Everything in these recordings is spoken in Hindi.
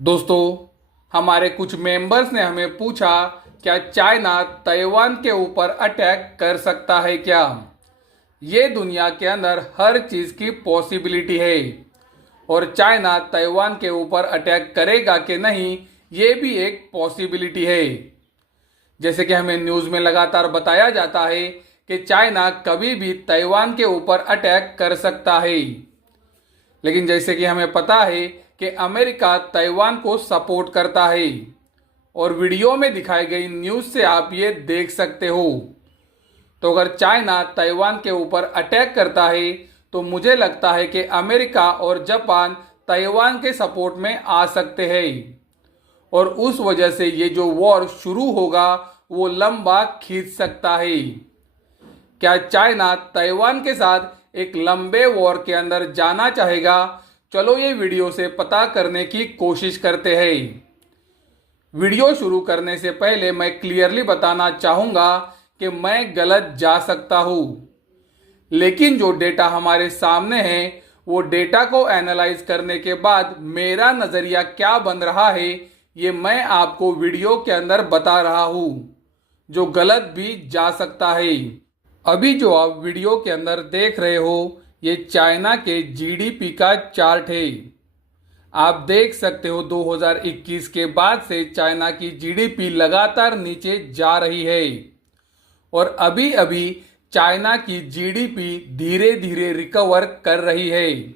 दोस्तों, हमारे कुछ मेंबर्स ने हमें पूछा, क्या चाइना ताइवान के ऊपर अटैक कर सकता है क्या? ये दुनिया के अंदर हर चीज़ की पॉसिबिलिटी है और चाइना ताइवान के ऊपर अटैक करेगा कि नहीं, ये भी एक पॉसिबिलिटी है। जैसे कि हमें न्यूज़ में लगातार बताया जाता है कि चाइना कभी भी ताइवान के ऊपर अटैक कर सकता है, लेकिन जैसे कि हमें पता है कि अमेरिका ताइवान को सपोर्ट करता है और वीडियो में दिखाई गई न्यूज़ से आप ये देख सकते हो। तो अगर चाइना ताइवान के ऊपर अटैक करता है तो मुझे लगता है कि अमेरिका और जापान ताइवान के सपोर्ट में आ सकते हैं और उस वजह से ये जो वॉर शुरू होगा वो लंबा खींच सकता है। क्या चाइना ताइवान के साथ एक लंबे वॉर के अंदर जाना चाहेगा? चलो ये वीडियो से पता करने की कोशिश करते हैं। वीडियो शुरू करने से पहले मैं क्लियरली बताना चाहूँगा कि मैं गलत जा सकता हूँ, लेकिन जो डेटा हमारे सामने है वो डेटा को एनालाइज करने के बाद मेरा नज़रिया क्या बन रहा है ये मैं आपको वीडियो के अंदर बता रहा हूँ, जो गलत भी जा सकता है। अभी जो आप वीडियो के अंदर देख रहे हो ये चाइना के जीडीपी का चार्ट है। आप देख सकते हो 2021 के बाद से चाइना की जीडीपी लगातार नीचे जा रही है और अभी अभी चाइना की जीडीपी धीरे धीरे रिकवर कर रही है।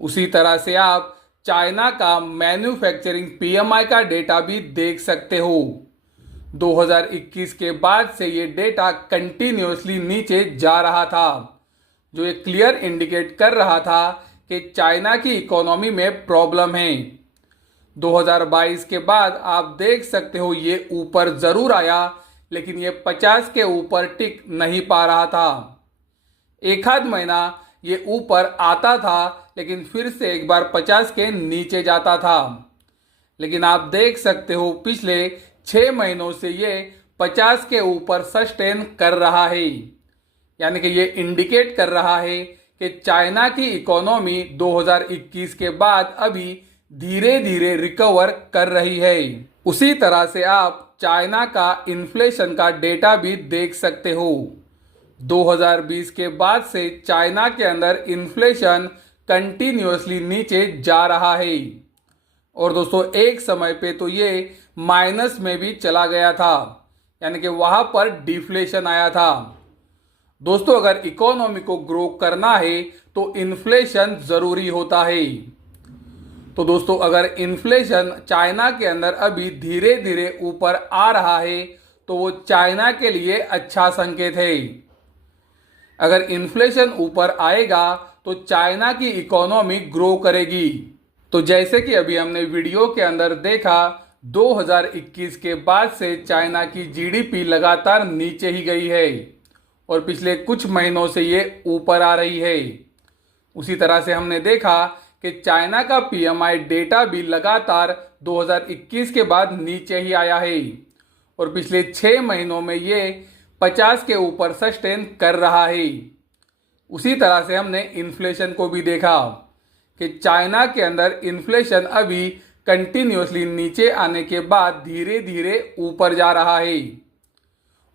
उसी तरह से आप चाइना का मैन्युफैक्चरिंग पीएमआई का डेटा भी देख सकते हो। 2021 के बाद से ये डेटा कंटिन्यूसली नीचे जा रहा था, जो एक क्लियर इंडिकेट कर रहा था कि चाइना की इकोनॉमी में प्रॉब्लम है। 2022 के बाद आप देख सकते हो ये ऊपर जरूर आया, लेकिन ये 50 के ऊपर टिक नहीं पा रहा था। एक आध महीना ये ऊपर आता था, लेकिन फिर से एक बार 50 के नीचे जाता था। लेकिन आप देख सकते हो पिछले 6 महीनों से ये 50 के ऊपर सस्टेन कर रहा है, यानी कि ये इंडिकेट कर रहा है कि चाइना की इकोनॉमी 2021 के बाद अभी धीरे धीरे रिकवर कर रही है। उसी तरह से आप चाइना का इन्फ्लेशन का डेटा भी देख सकते हो। 2020 के बाद से चाइना के अंदर इन्फ्लेशन कंटिन्यूसली नीचे जा रहा है और दोस्तों एक समय पे तो ये माइनस में भी चला गया था, यानी कि वहां पर डिफ्लेशन आया था। दोस्तों अगर इकोनॉमी को ग्रो करना है तो इन्फ्लेशन जरूरी होता है। तो दोस्तों अगर इन्फ्लेशन चाइना के अंदर अभी धीरे धीरे ऊपर आ रहा है तो वो चाइना के लिए अच्छा संकेत है। अगर इन्फ्लेशन ऊपर आएगा तो चाइना की इकोनॉमी ग्रो करेगी। तो जैसे कि अभी हमने वीडियो के अंदर देखा, 2021 के बाद से चाइना की जीडीपी लगातार नीचे ही गई है और पिछले कुछ महीनों से ये ऊपर आ रही है। उसी तरह से हमने देखा कि चाइना का पीएमआई डेटा भी लगातार 2021 के बाद नीचे ही आया है और पिछले 6 महीनों में ये 50 के ऊपर सस्टेन कर रहा है। उसी तरह से हमने इन्फ्लेशन को भी देखा कि चाइना के अंदर इन्फ्लेशन अभी कंटिन्यूसली नीचे आने के बाद धीरे धीरे ऊपर जा रहा है।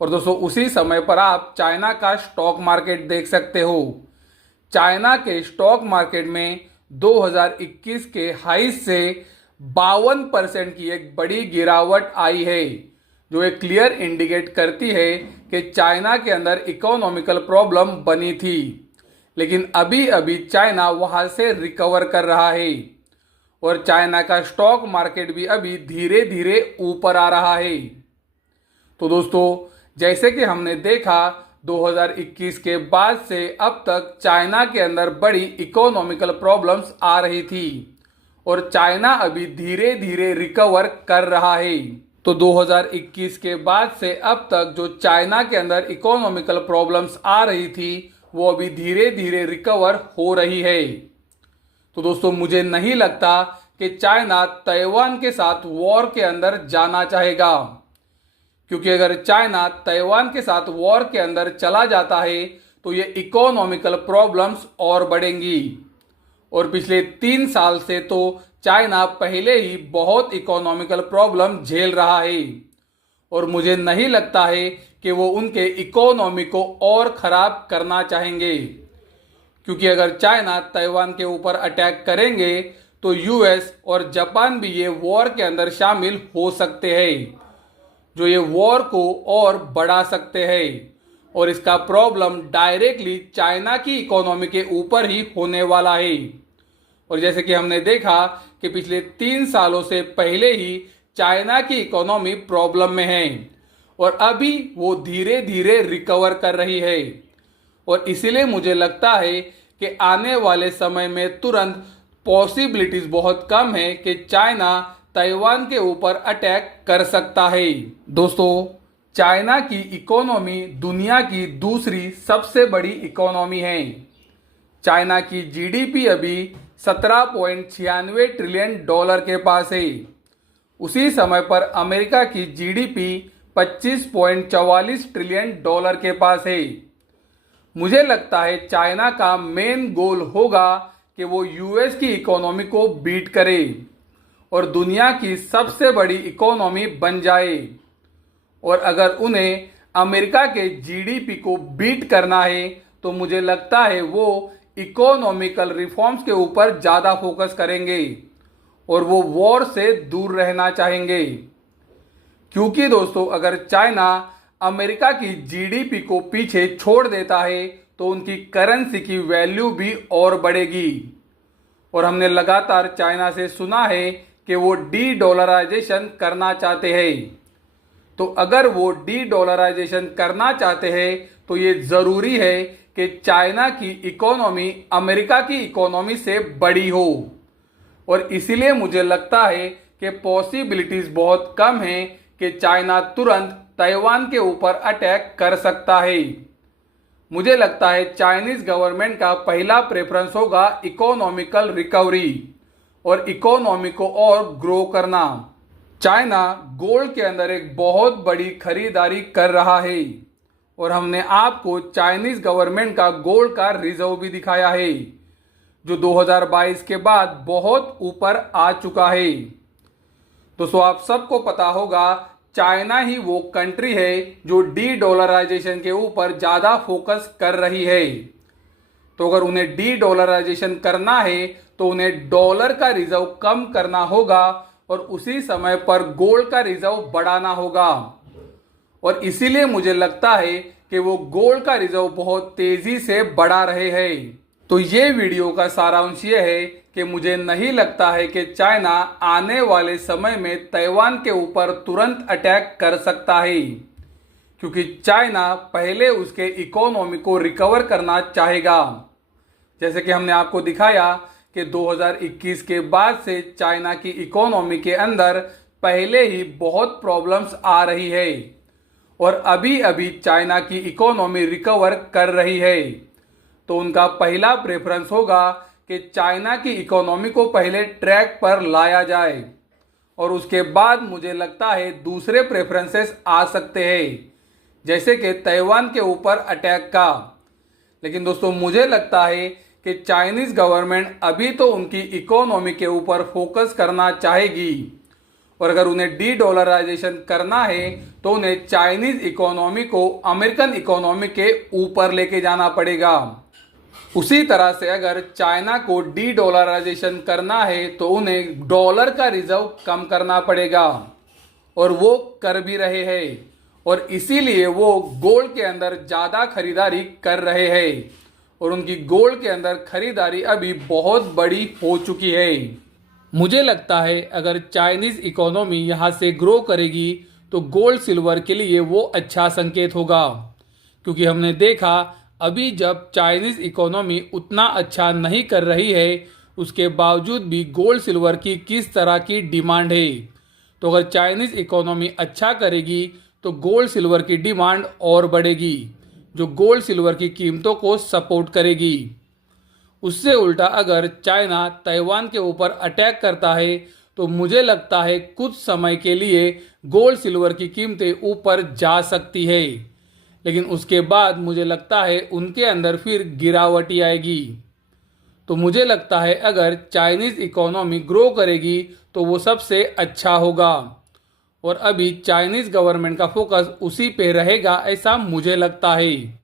और दोस्तों उसी समय पर आप चाइना का स्टॉक मार्केट देख सकते हो। चाइना के स्टॉक मार्केट में 2021 के हाई से 52% की एक बड़ी गिरावट आई है, जो एक क्लियर इंडिकेट करती है कि चाइना के अंदर इकोनॉमिकल प्रॉब्लम बनी थी, लेकिन अभी अभी चाइना वहां से रिकवर कर रहा है और चाइना का स्टॉक मार्केट भी अभी धीरे धीरे ऊपर आ रहा है। तो दोस्तों जैसे कि हमने देखा 2021 के बाद से अब तक चाइना के अंदर बड़ी इकोनॉमिकल प्रॉब्लम्स आ रही थी और चाइना अभी धीरे धीरे रिकवर कर रहा है। तो 2021 के बाद से अब तक जो चाइना के अंदर इकोनॉमिकल प्रॉब्लम्स आ रही थी वो अभी धीरे धीरे रिकवर हो रही है। तो दोस्तों मुझे नहीं लगता कि चाइना ताइवान के साथ वॉर के अंदर जाना चाहेगा, क्योंकि अगर चाइना ताइवान के साथ वॉर के अंदर चला जाता है तो ये इकोनॉमिकल प्रॉब्लम्स और बढ़ेंगी और पिछले 3 साल से तो चाइना पहले ही बहुत इकोनॉमिकल प्रॉब्लम झेल रहा है और मुझे नहीं लगता है कि वो उनके इकोनॉमी को और ख़राब करना चाहेंगे, क्योंकि अगर चाइना ताइवान के ऊपर अटैक करेंगे तो यूएस और जापान भी ये वॉर के अंदर शामिल हो सकते हैं, जो ये वॉर को और बढ़ा सकते हैं और इसका प्रॉब्लम डायरेक्टली चाइना की इकोनॉमी के ऊपर ही होने वाला है। और जैसे कि हमने देखा कि पिछले 3 सालों से पहले ही चाइना की इकोनॉमी प्रॉब्लम में है और अभी वो धीरे धीरे रिकवर कर रही है और इसीलिए मुझे लगता है कि आने वाले समय में तुरंत पॉसिबिलिटीज बहुत कम है कि चाइना ताइवान के ऊपर अटैक कर सकता है। दोस्तों, चाइना की इकोनॉमी दुनिया की दूसरी सबसे बड़ी इकोनॉमी है। चाइना की जीडीपी अभी 17.96 ट्रिलियन डॉलर के पास है। उसी समय पर अमेरिका की जीडीपी 25.44 ट्रिलियन डॉलर के पास है। मुझे लगता है चाइना का मेन गोल होगा कि वो यूएस की इकोनॉमी को बीट करे और दुनिया की सबसे बड़ी इकोनॉमी बन जाए। और अगर उन्हें अमेरिका के जीडीपी को बीट करना है तो मुझे लगता है वो इकोनॉमिकल रिफॉर्म्स के ऊपर ज़्यादा फोकस करेंगे और वो वॉर से दूर रहना चाहेंगे, क्योंकि दोस्तों अगर चाइना अमेरिका की जीडीपी को पीछे छोड़ देता है तो उनकी करेंसी की वैल्यू भी और बढ़ेगी। और हमने लगातार चाइना से सुना है कि वो डी डॉलराइजेशन करना चाहते हैं। तो अगर वो डी डॉलराइजेशन करना चाहते हैं तो ये ज़रूरी है कि चाइना की इकोनॉमी अमेरिका की इकोनॉमी से बड़ी हो और इसीलिए मुझे लगता है कि पॉसिबिलिटीज़ बहुत कम हैं कि चाइना तुरंत ताइवान के ऊपर अटैक कर सकता है। मुझे लगता है चाइनीज़ गवर्नमेंट का पहला प्रेफरेंस होगा इकोनॉमिकल रिकवरी और इकोनॉमी को और ग्रो करना। चाइना गोल्ड के अंदर एक बहुत बड़ी खरीदारी कर रहा है और हमने आपको चाइनीज़ गवर्नमेंट का गोल्ड का रिजर्व भी दिखाया है, जो 2022 के बाद बहुत ऊपर आ चुका है। दोस्तों, आप सबको पता होगा चाइना ही वो कंट्री है जो डी डॉलराइजेशन के ऊपर ज़्यादा फोकस कर रही है। तो अगर उन्हें डी डॉलराइजेशन करना है तो उन्हें डॉलर का रिजर्व कम करना होगा और उसी समय पर गोल्ड का रिजर्व बढ़ाना होगा। और इसीलिए मुझे लगता है कि वो गोल्ड का रिजर्व बहुत तेजी से बढ़ा रहे हैं। तो ये वीडियो का सारांश ये है कि मुझे नहीं लगता है कि चाइना आने वाले समय में ताइवान के ऊपर तुरंत अटैक कर सकता है, क्योंकि चाइना पहले उसके इकोनॉमी को रिकवर करना चाहेगा। जैसे कि हमने आपको दिखाया कि 2021 के बाद से चाइना की इकोनॉमी के अंदर पहले ही बहुत प्रॉब्लम्स आ रही है और अभी अभी चाइना की इकोनॉमी रिकवर कर रही है। तो उनका पहला प्रेफरेंस होगा कि चाइना की इकोनॉमी को पहले ट्रैक पर लाया जाए और उसके बाद मुझे लगता है दूसरे प्रेफरेंसेस आ सकते हैं, जैसे कि ताइवान के ऊपर अटैक का। लेकिन दोस्तों, मुझे लगता है कि चाइनीज़ गवर्नमेंट अभी तो उनकी इकोनॉमी के ऊपर फोकस करना चाहेगी और अगर उन्हें डी डॉलराइजेशन करना है तो उन्हें चाइनीज़ इकोनॉमी को अमेरिकन इकोनॉमी के ऊपर लेके जाना पड़ेगा। उसी तरह से अगर चाइना को डी डॉलराइजेशन करना है तो उन्हें डॉलर का रिजर्व कम करना पड़ेगा और वो कर भी रहे हैं और इसीलिए वो गोल्ड के अंदर ज़्यादा खरीदारी कर रहे हैं और उनकी गोल्ड के अंदर खरीदारी अभी बहुत बड़ी हो चुकी है। मुझे लगता है अगर चाइनीज़ इकोनॉमी यहाँ से ग्रो करेगी तो गोल्ड सिल्वर के लिए वो अच्छा संकेत होगा, क्योंकि हमने देखा अभी जब चाइनीज़ इकोनॉमी उतना अच्छा नहीं कर रही है उसके बावजूद भी गोल्ड सिल्वर की किस तरह की डिमांड है। तो अगर चाइनीज़ इकोनॉमी अच्छा करेगी तो गोल्ड सिल्वर की डिमांड और बढ़ेगी, जो गोल्ड सिल्वर की कीमतों को सपोर्ट करेगी। उससे उल्टा अगर चाइना ताइवान के ऊपर अटैक करता है तो मुझे लगता है कुछ समय के लिए गोल्ड सिल्वर की कीमतें ऊपर जा सकती है, लेकिन उसके बाद मुझे लगता है उनके अंदर फिर गिरावट ही आएगी। तो मुझे लगता है अगर चाइनीज़ इकोनॉमी ग्रो करेगी तो वो सबसे अच्छा होगा। और अभी चाइनीज़ गवर्नमेंट का फोकस उसी पे रहेगा, ऐसा मुझे लगता है।